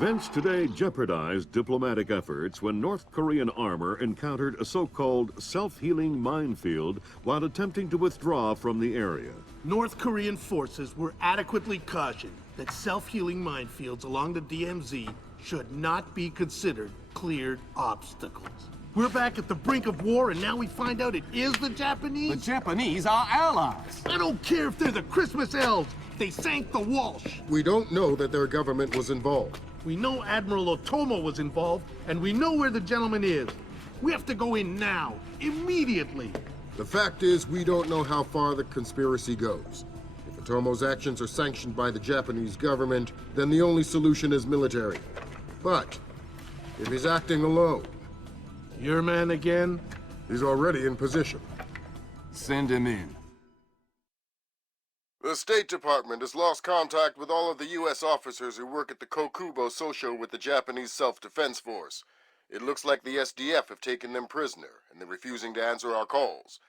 Events today jeopardized diplomatic efforts when North Korean armor encountered a so-called self-healing minefield while attempting to withdraw from the area. North Korean forces were adequately cautioned that self-healing minefields along the DMZ should not be considered cleared obstacles. We're back at the brink of war, and now we find out it is the Japanese? The Japanese are allies. I don't care if they're the Christmas elves. They sank the Walsh. We don't know that their government was involved. We know Admiral Otomo was involved, and we know where the gentleman is. We have to go in now, immediately. The fact is, we don't know how far the conspiracy goes. If Otomo's actions are sanctioned by the Japanese government, then the only solution is military. But if he's acting alone... Your man again? He's already in position. Send him in. The State Department has lost contact with all of the U.S. officers who work at the Kokubo Sosho with the Japanese Self-Defense Force. It looks like the SDF have taken them prisoner, and they're refusing to answer our calls.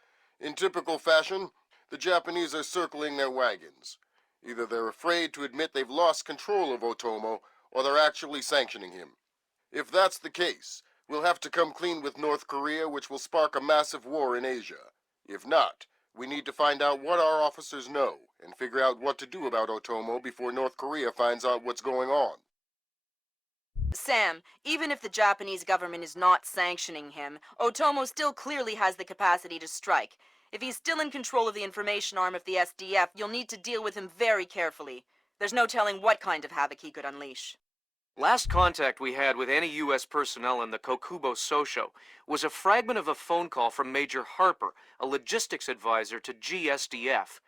In typical fashion, the Japanese are circling their wagons. Either they're afraid to admit they've lost control of Otomo, or they're actually sanctioning him. If that's the case, we'll have to come clean with North Korea, which will spark a massive war in Asia. If not, we need to find out what our officers know, and figure out what to do about Otomo before North Korea finds out what's going on. Sam, even if the Japanese government is not sanctioning him, Otomo still clearly has the capacity to strike. If he's still in control of the information arm of the SDF, you'll need to deal with him very carefully. There's no telling what kind of havoc he could unleash. Last contact we had with any U.S. personnel in the Kokubo Sosho was a fragment of a phone call from Major Harper, a logistics advisor to G-SDF.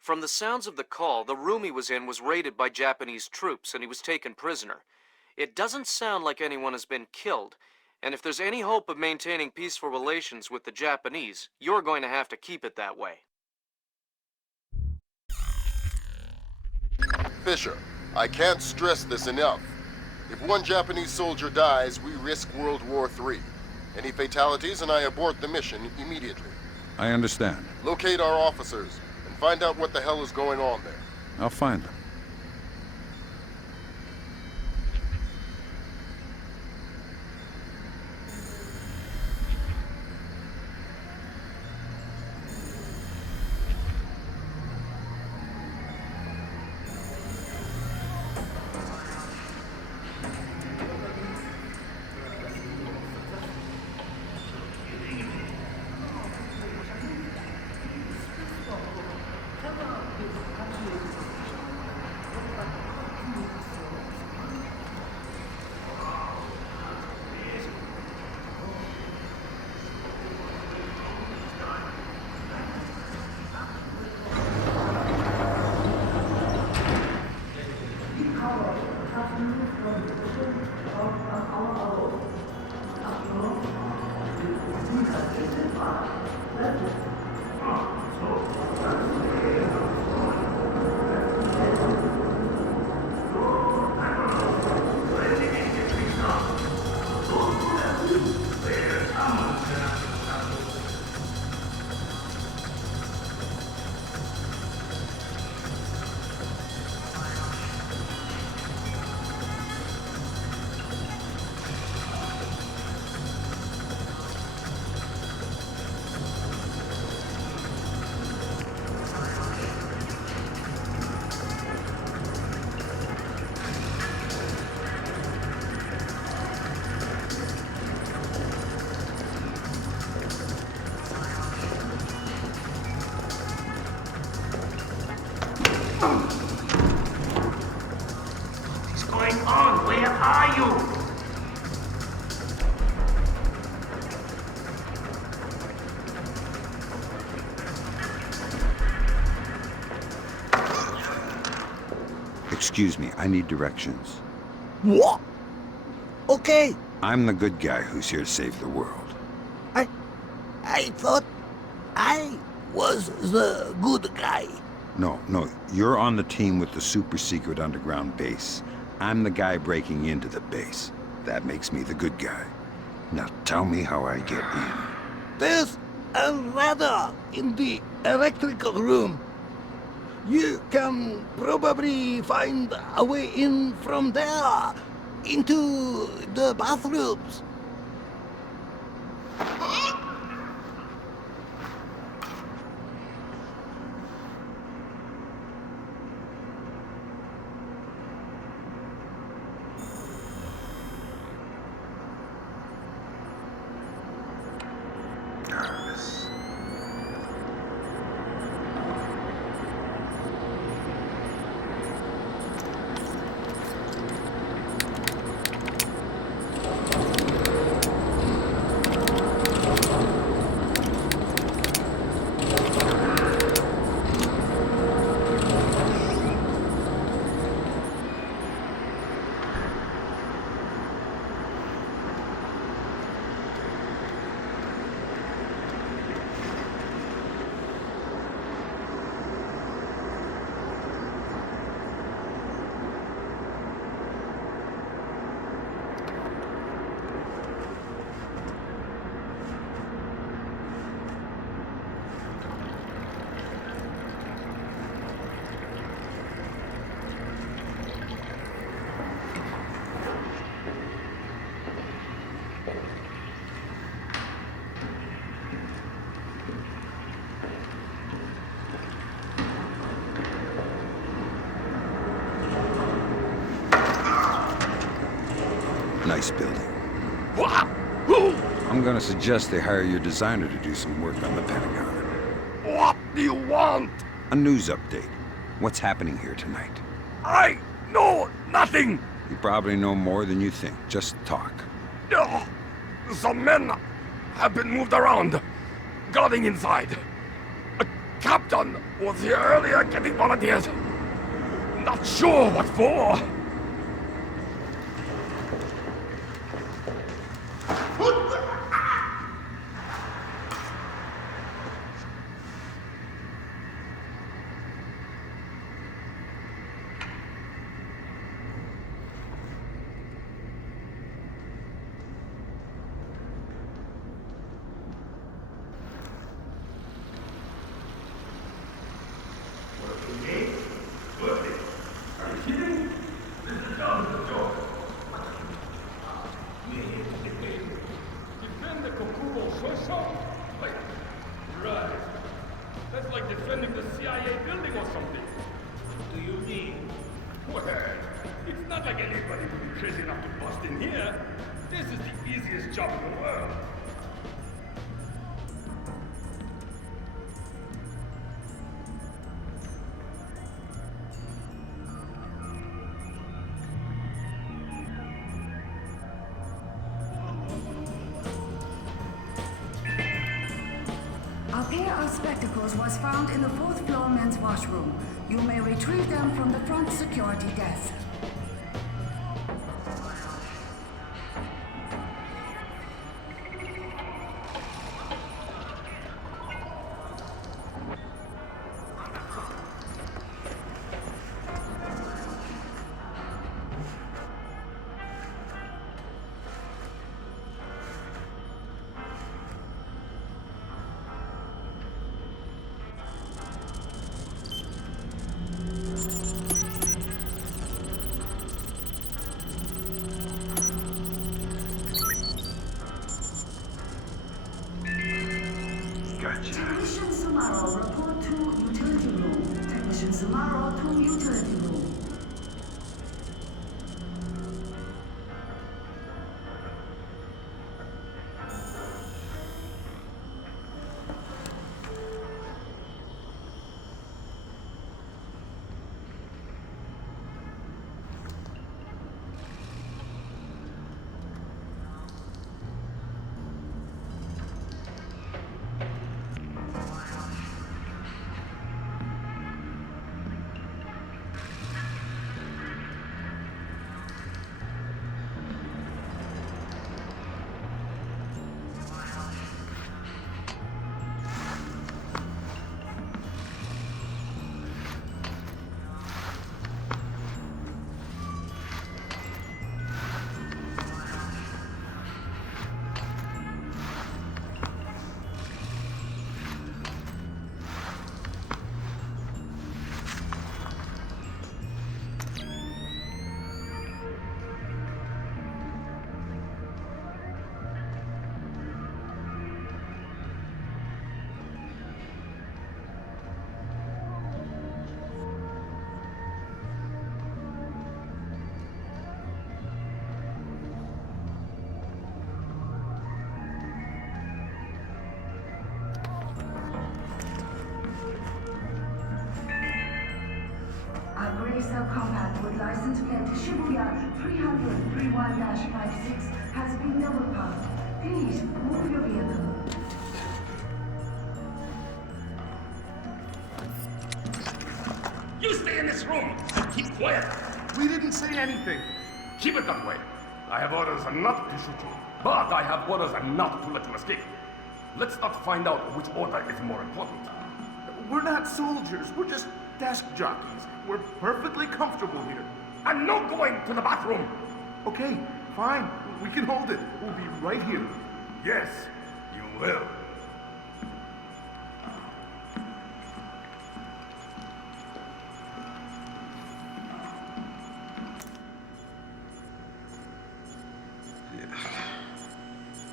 From the sounds of the call, the room he was in was raided by Japanese troops and he was taken prisoner. It doesn't sound like anyone has been killed, and if there's any hope of maintaining peaceful relations with the Japanese, you're going to have to keep it that way. Fisher, I can't stress this enough. If one Japanese soldier dies, we risk World War III. Any fatalities and I abort the mission immediately. I understand. Locate our officers and find out what the hell is going on there. I'll find them. What's going on? Where are you? Excuse me, I need directions. What? Okay. I'm the good guy who's here to save the world. I thought I was the good guy. No, you're on the team with the super-secret underground base. I'm the guy breaking into the base. That makes me the good guy. Now tell me how I get in. There's a ladder in the electrical room. You can probably find a way in from there. into the bathrooms. Nice building. I'm gonna suggest they hire your designer to do some work on the Pentagon. What do you want? A news update. What's happening here tonight? I know nothing. You probably know more than you think. Just talk. Some men have been moved around, guarding inside. A captain was here earlier getting volunteers. Not sure what for. Defend the Kokubo Sosho? Right. That's like defending the CIA building or something. What do you mean? Well, it's not like anybody would be crazy enough to bust in here. This is the easiest job in the world. A pair of spectacles was found in the 4th floor men's washroom. You may retrieve them from the front security desk. Technician Samaro, report to utility room. Technician Samaro to utility room. compact with license plate Shibuya 300-31-56 has been double parked. Please move your vehicle. You stay in this room and keep quiet. We didn't say anything. Keep it that way. I have orders not to shoot you, but I have orders not to let you escape. Let's not find out which order is more important. We're not soldiers. We're just desk jockeys. We're perfectly comfortable here. I'm not going to the bathroom. Okay, fine. We can hold it. We'll be right here. Yes, you will.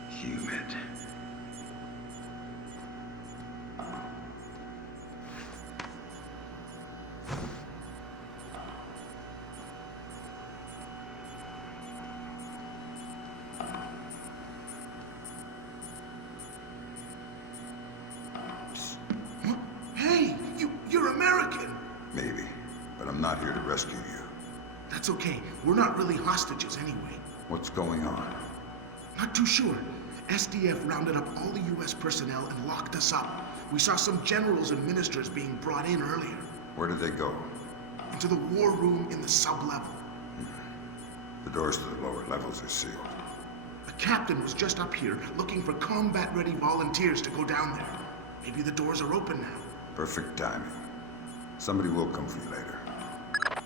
Humid. Hey, you're American. Maybe, but I'm not here to rescue you. That's okay. We're not really hostages anyway. What's going on? Not too sure. SDF rounded up all the U.S. personnel and locked us up. We saw some generals and ministers being brought in earlier. Where did they go? Into the war room in the sub-level. The doors to the lower levels are sealed. The captain was just up here looking for combat-ready volunteers to go down there. Maybe the doors are open now. Perfect timing. Somebody will come for you later.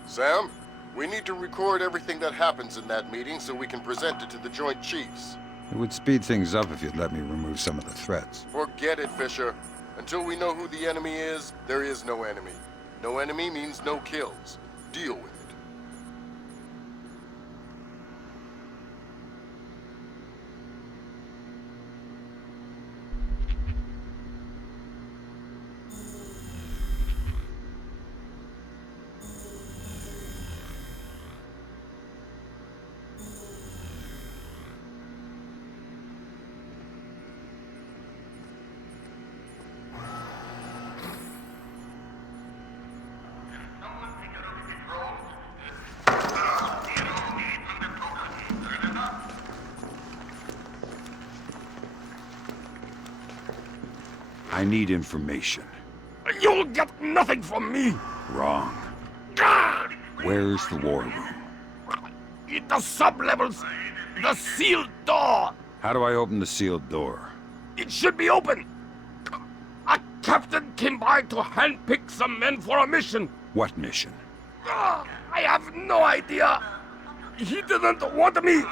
Sam, we need to record everything that happens in that meeting so we can present it to the Joint Chiefs. It would speed things up if you'd let me remove some of the threats. Forget it, Fisher. Until we know who the enemy is, there is no enemy. No enemy means no kills. Deal with it. I need information. You'll get nothing from me! Wrong. Where's the war room? In the sub-levels, the sealed door! How do I open the sealed door? It should be open! A captain came by to handpick some men for a mission. What mission? I have no idea. He didn't want me.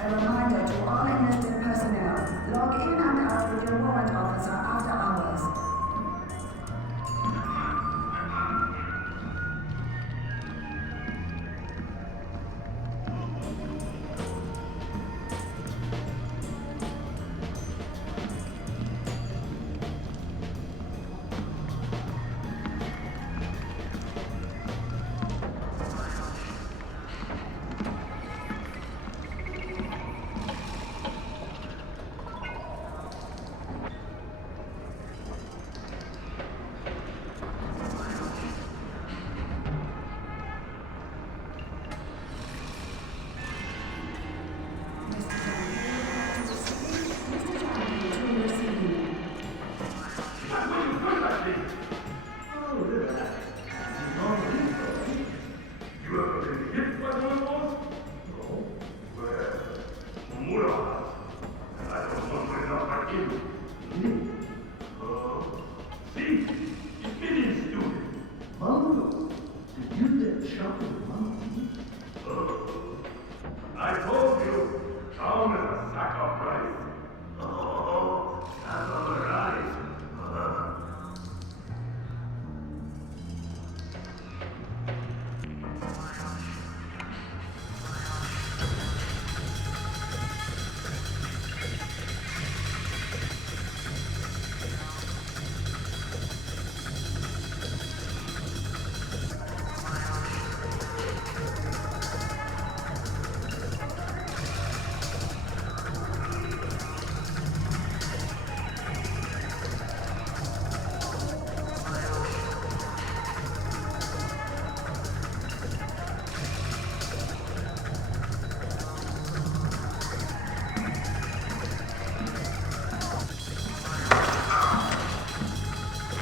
A reminder to all enlisted personnel, log in and out with your warrant officer after hours.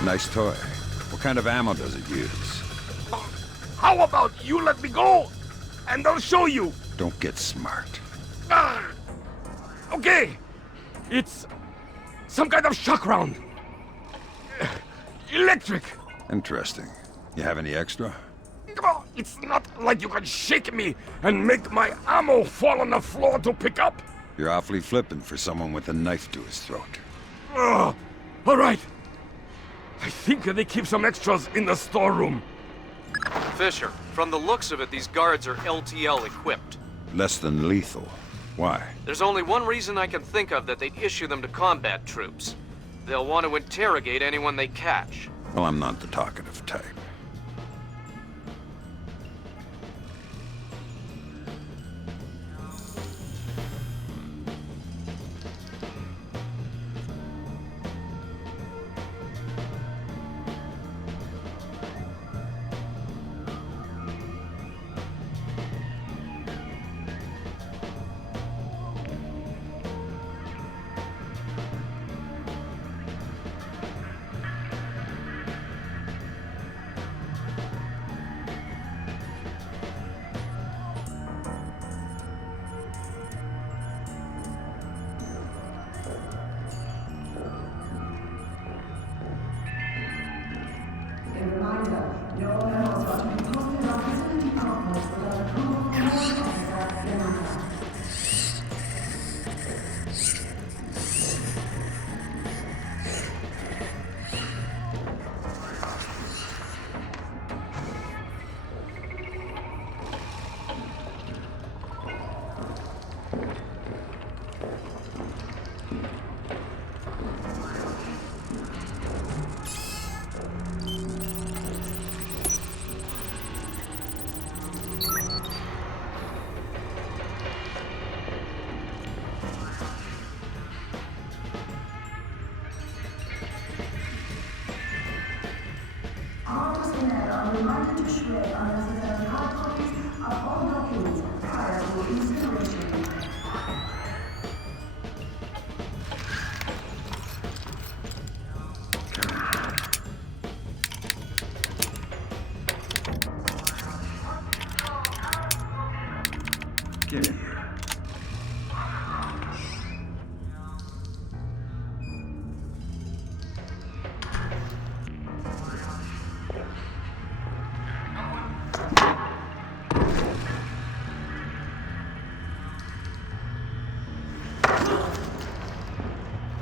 Nice toy. What kind of ammo does it use? How about you let me go, and I'll show you? Don't get smart. Okay. It's some kind of shock round. Electric. Interesting. You have any extra? It's not like you can shake me and make my ammo fall on the floor to pick up. You're awfully flippant for someone with a knife to his throat. All right. I think they keep some extras in the storeroom. Fisher, from the looks of it, these guards are LTL equipped. Less than lethal. Why? There's only one reason I can think of that they'd issue them to combat troops. They'll want to interrogate anyone they catch. Well, I'm not the talkative type.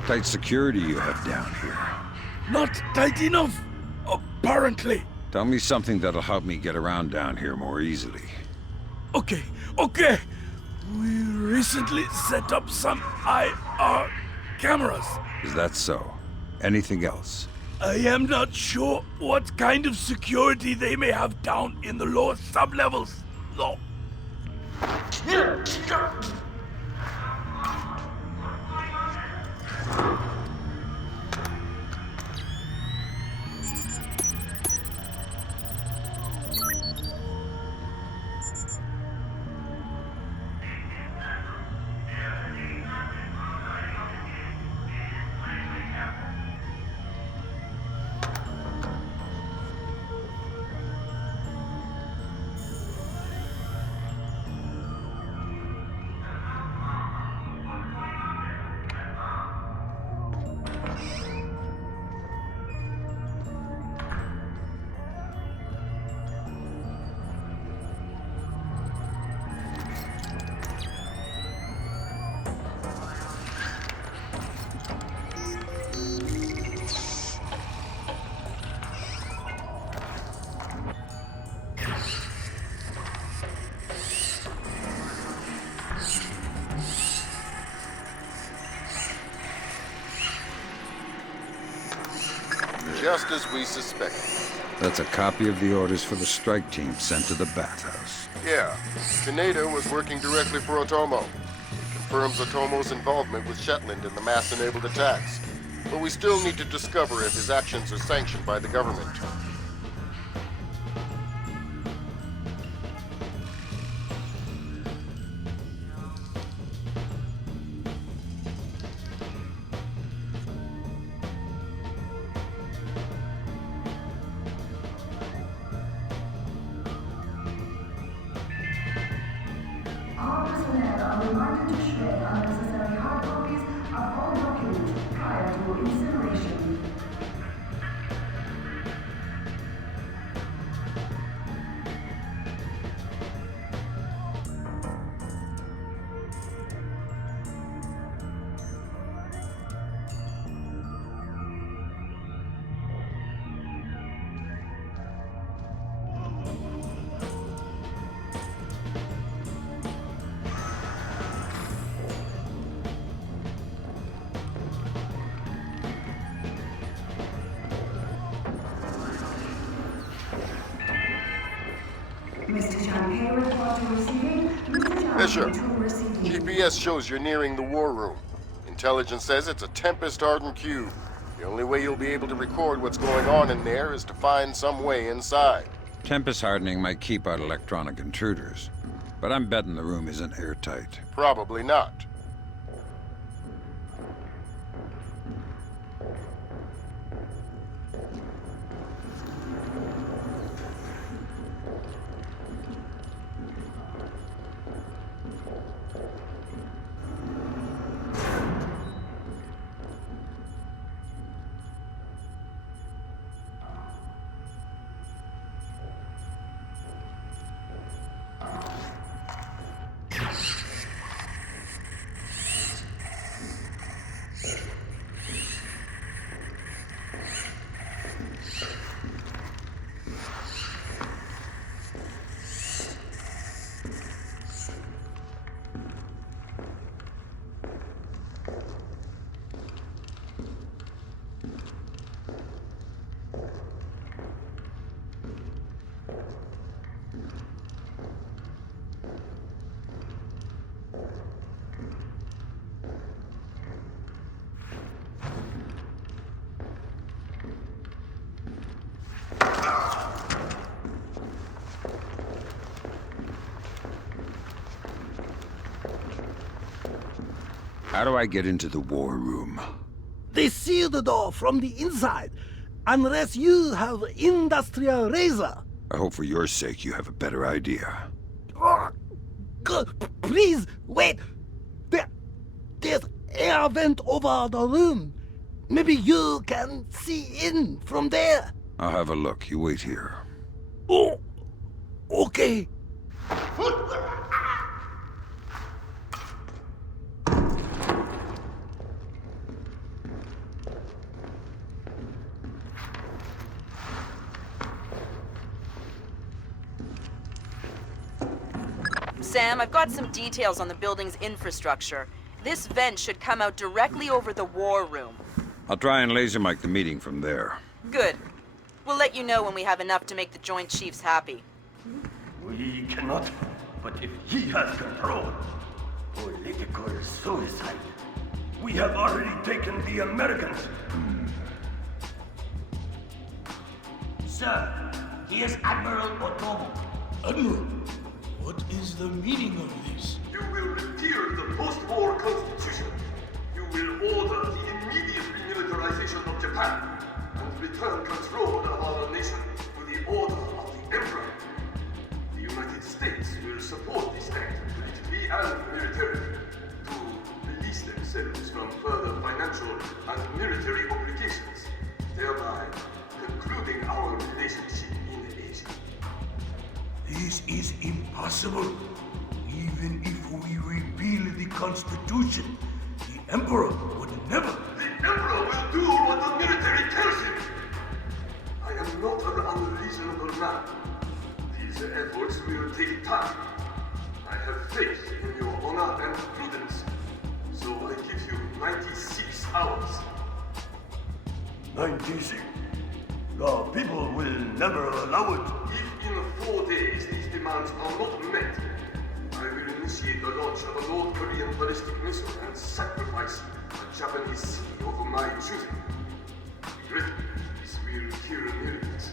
Tight security you have down here. Not tight enough, apparently. Tell me something that'll help me get around down here more easily. Okay. We recently set up some IR cameras. Is that so? Anything else? I am not sure what kind of security they may have down in the lower sub-levels, though. Just as we suspected. That's a copy of the orders for the strike team sent to the bathhouse. Yeah. Kaneda was working directly for Otomo. It confirms Otomo's involvement with Shetland in the mass-enabled attacks. But we still need to discover if his actions are sanctioned by the government. All personnel are reminded to shred unnecessary hard copies of all documents prior to incineration. Mr. Champagne report to receiving. Mr. Fisher, Champagne to receiving. GPS shows you're nearing the war room. Intelligence says it's a Tempest-hardened cube. The only way you'll be able to record what's going on in there is to find some way inside. Tempest hardening might keep out electronic intruders, but I'm betting the room isn't airtight. Probably not. How do I get into the war room? They seal the door from the inside, unless you have industrial razor. I hope for your sake you have a better idea. Please, wait! There's air vent over the room. Maybe you can see in from there. I'll have a look. You wait here. Oh, okay. Sam, I've got some details on the building's infrastructure. This vent should come out directly over the war room. I'll try and laser mic the meeting from there. Good. We'll let you know when we have enough to make the Joint Chiefs happy. We cannot, but if he has control, political suicide. We have already taken the Americans. Sir, here's Admiral Otomo. Admiral, what is the meaning of this? You will repeal the post-war constitution. You will order the immediate remilitarization of Japan and return control of our nation to the order of the Emperor. The United States will support this act politically and militarily to release themselves from further financial and military obligations, thereby concluding our relationship in Asia. This is impossible. Even if we repeal the Constitution, the Emperor would never... The Emperor will do what the military tells him! I am not an unreasonable man. These efforts will take time. I have faith in your honor and prudence. So I give you 96 hours. 96? The people will never allow it. If in 4 days these demands are not met, I will initiate the launch of a North Korean ballistic missile and sacrifice a Japanese city of my choosing. Regrettably, this will kill millions,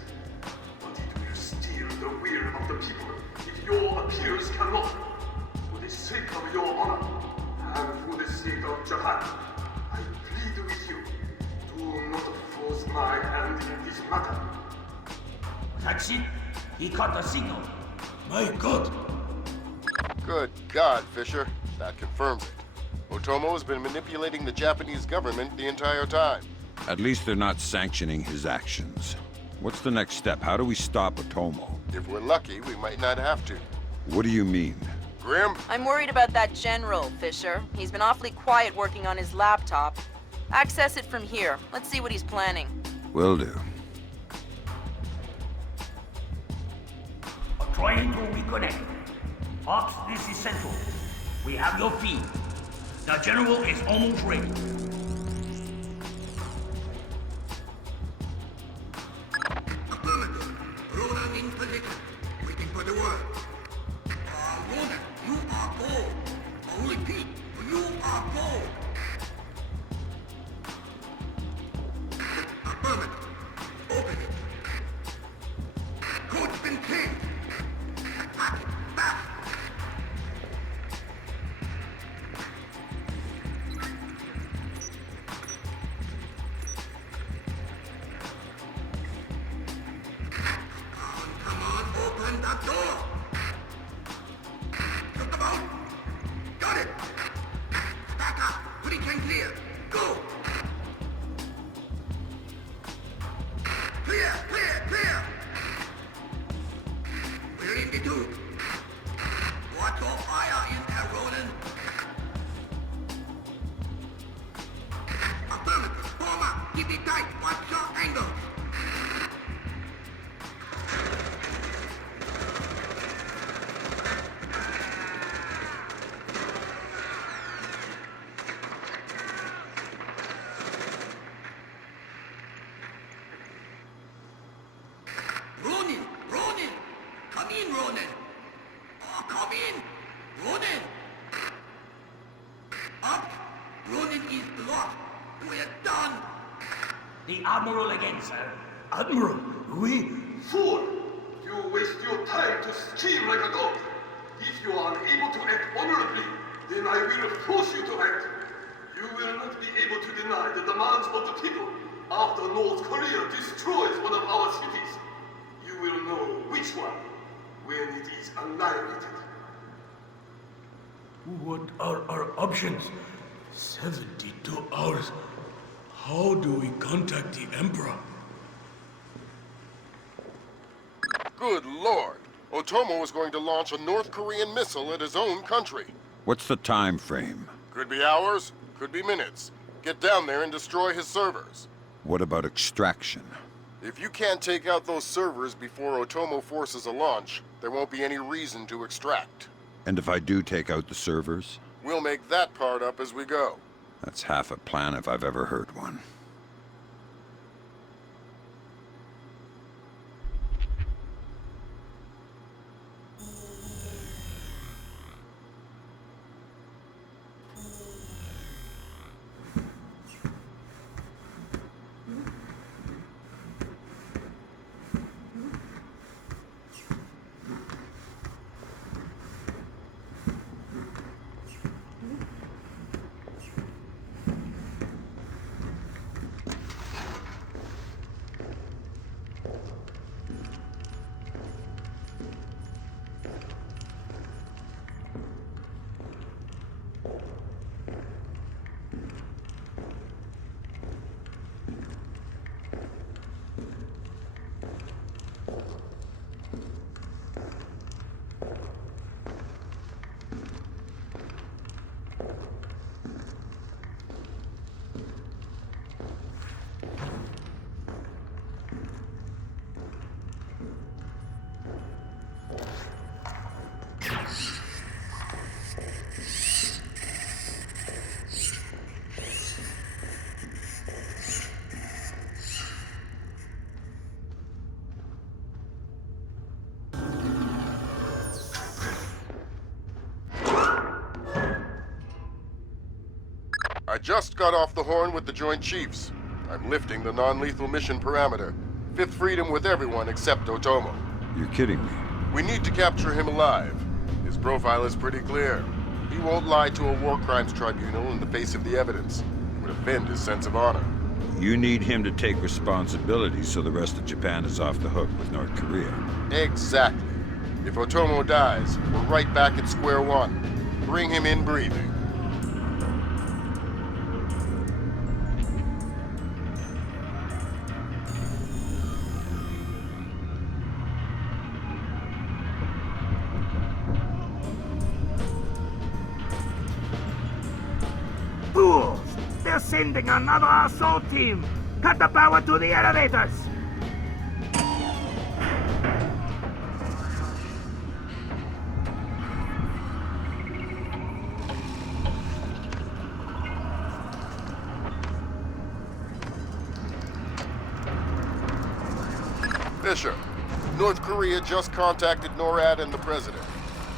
but it will steal the will of the people if your appeals cannot. For the sake of your honor, and for the sake of Japan, I plead with you, do not force my hand in this matter. That's it. He caught the signal. My God! Good God, Fisher. That confirms it. Otomo has been manipulating the Japanese government the entire time. At least they're not sanctioning his actions. What's the next step? How do we stop Otomo? If we're lucky, we might not have to. What do you mean? Grim? I'm worried about that general, Fisher. He's been awfully quiet working on his laptop. Access it from here. Let's see what he's planning. Will do. Trying to reconnect. Ops, this is Central. We have your feed. The General is almost ready. Affirmative. Ronan in position. Waiting for the word. Ronan, you are go. I'll repeat. You are go. Affirmative. Open it. Code's been changed. Attack it. Fast. Come on, open that door. Just about. Got it. Back up. Pretty can clear. Go. Clear, clear, clear. We're in the tube. Watch your fire in there, Ronan. Affirmative. Form up. Keep it tight. Watch your angle. Ronin! Ronin! Come in, Ronin! Oh, come in! Ronin! Up! Ronin is lost! We're done! The Admiral again, sir. Admiral, we... Fool! You waste your time to scream like a dog. If you are unable to act honorably, then I will force you to act. You will not be able to deny the demands of the people after North Korea destroys one of our cities. You will know which one when it is annihilated. What are our options? 72 hours. How do we contact the Emperor? Good Lord! Otomo is going to launch a North Korean missile at his own country. What's the time frame? Could be hours, could be minutes. Get down there and destroy his servers. What about extraction? If you can't take out those servers before Otomo forces a launch, there won't be any reason to extract. And if I do take out the servers? We'll make that part up as we go. That's half a plan if I've ever heard one. I just got off the horn with the Joint Chiefs. I'm lifting the non-lethal mission parameter. Fifth freedom with everyone except Otomo. You're kidding me. We need to capture him alive. His profile is pretty clear. He won't lie to a war crimes tribunal in the face of the evidence. It would offend his sense of honor. You need him to take responsibility so the rest of Japan is off the hook with North Korea. Exactly. If Otomo dies, we're right back at square one. Bring him in breathing. Fools! They're sending another assault team! Cut the power to the elevators! Fisher, North Korea just contacted NORAD and the President.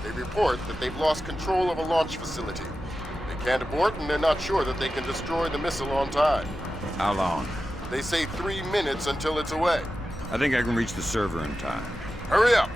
They report that they've lost control of a launch facility. They can't abort, and they're not sure that they can destroy the missile on time. How long? They say 3 minutes until it's away. I think I can reach the server in time. Hurry up!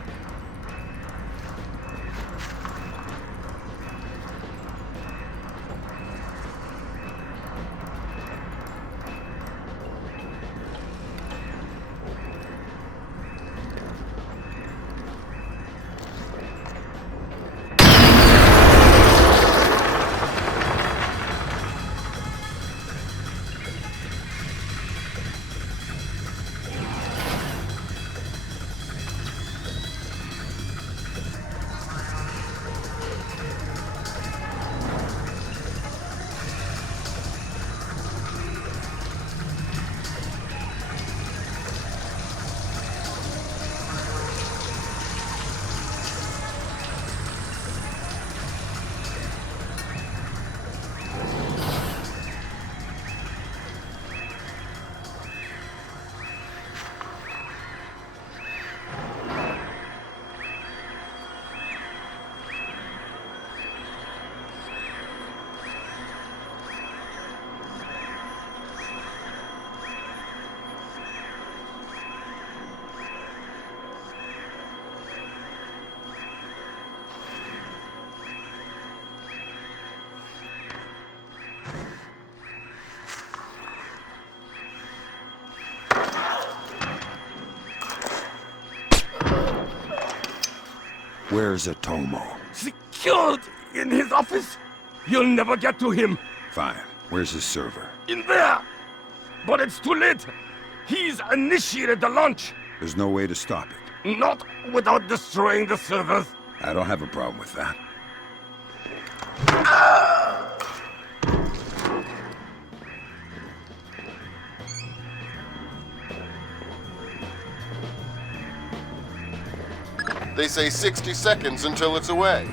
Where's Otomo? Secured in his office? You'll never get to him. Fine. Where's his server? In there! But it's too late. He's initiated the launch. There's no way to stop it. Not without destroying the servers. I don't have a problem with that. They say 60 seconds until it's away.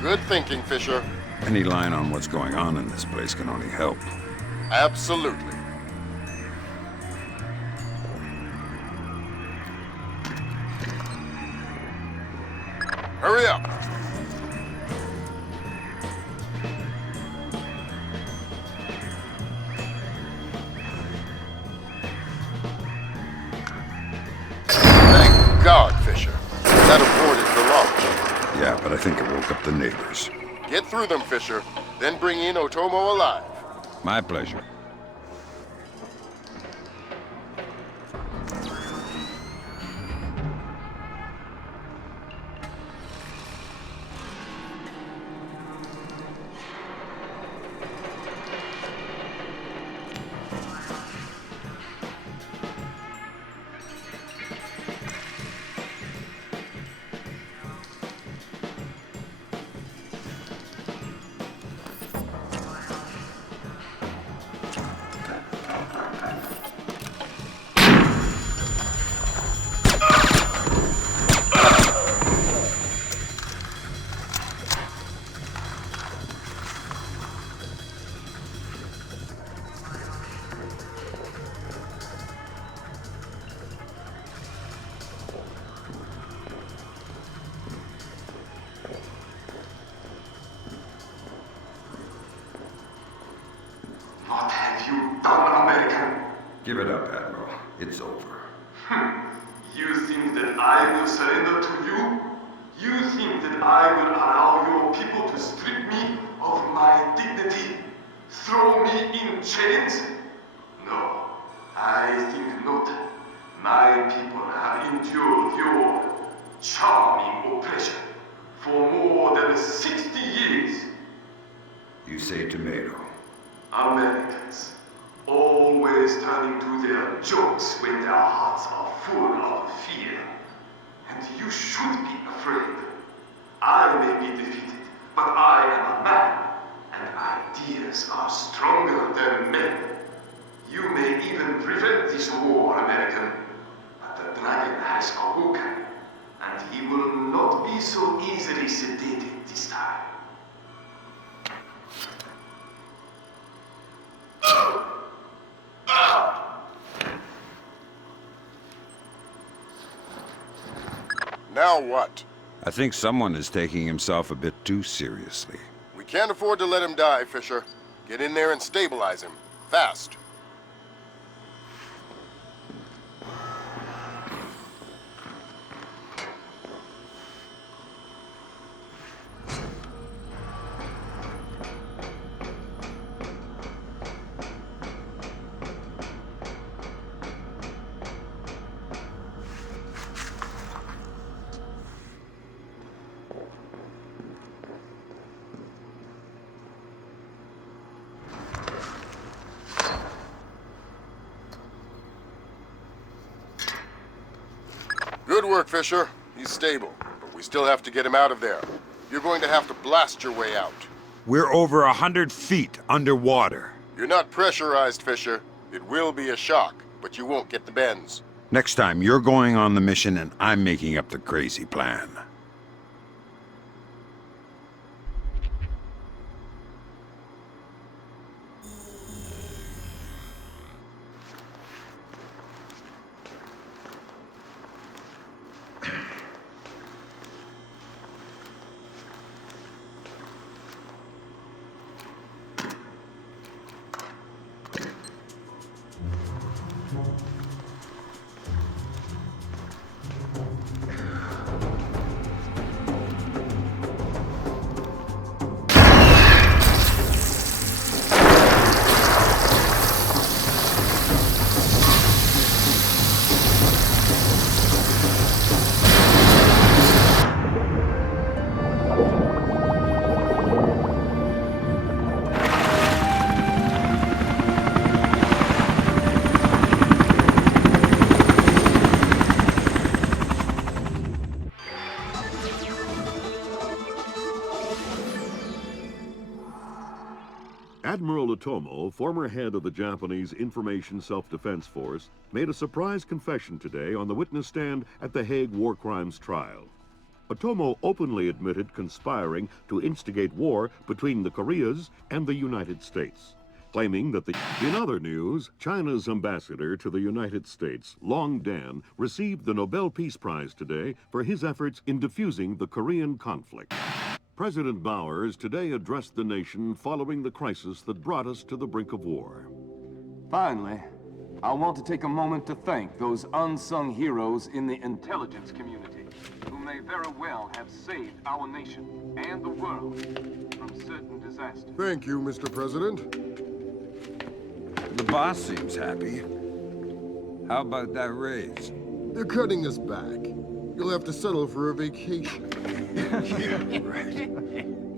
Good thinking, Fisher. Any line on what's going on in this place can only help. Absolutely. Hurry up! Thank God, Fisher. That aborted the launch. Yeah, but I think it woke up the neighbors. Get through them, Fisher. Then bring in Otomo alive. My pleasure. What have you done, American? Give it up, Admiral. It's over. You think that I will surrender to you? You think that then I will allow your people to strip me of my dignity, throw me in chains? No, I think not. My people have endured your charming oppression for more than 60 years. You say tomato. Americans, always turning to their jokes when their hearts are full of fear. And you should be afraid. I may be defeated, but I am a man, and ideas are stronger than men. You may even prevent this war, American, but the dragon has awoken, and he will not be so easily sedated this time. Now what? I think someone is taking himself a bit too seriously. We can't afford to let him die, Fisher. Get in there and stabilize him. Fast. Good work, Fisher. He's stable, but we still have to get him out of there. You're going to have to blast your way out. We're over 100 feet underwater. You're not pressurized, Fisher. It will be a shock, but you won't get the bends. Next time, you're going on the mission and I'm making up the crazy plan. Admiral Otomo, former head of the Japanese Information Self-Defense Force, made a surprise confession today on the witness stand at the Hague War Crimes trial. Otomo openly admitted conspiring to instigate war between the Koreas and the United States, claiming that In other news, China's ambassador to the United States, Long Dan, received the Nobel Peace Prize today for his efforts in defusing the Korean conflict. President Bowers today addressed the nation following the crisis that brought us to the brink of war. Finally, I want to take a moment to thank those unsung heroes in the intelligence community who may very well have saved our nation and the world from certain disasters. Thank you, Mr. President. The boss seems happy. How about that raise? They're cutting us back. You'll have to settle for a vacation. Yeah, right.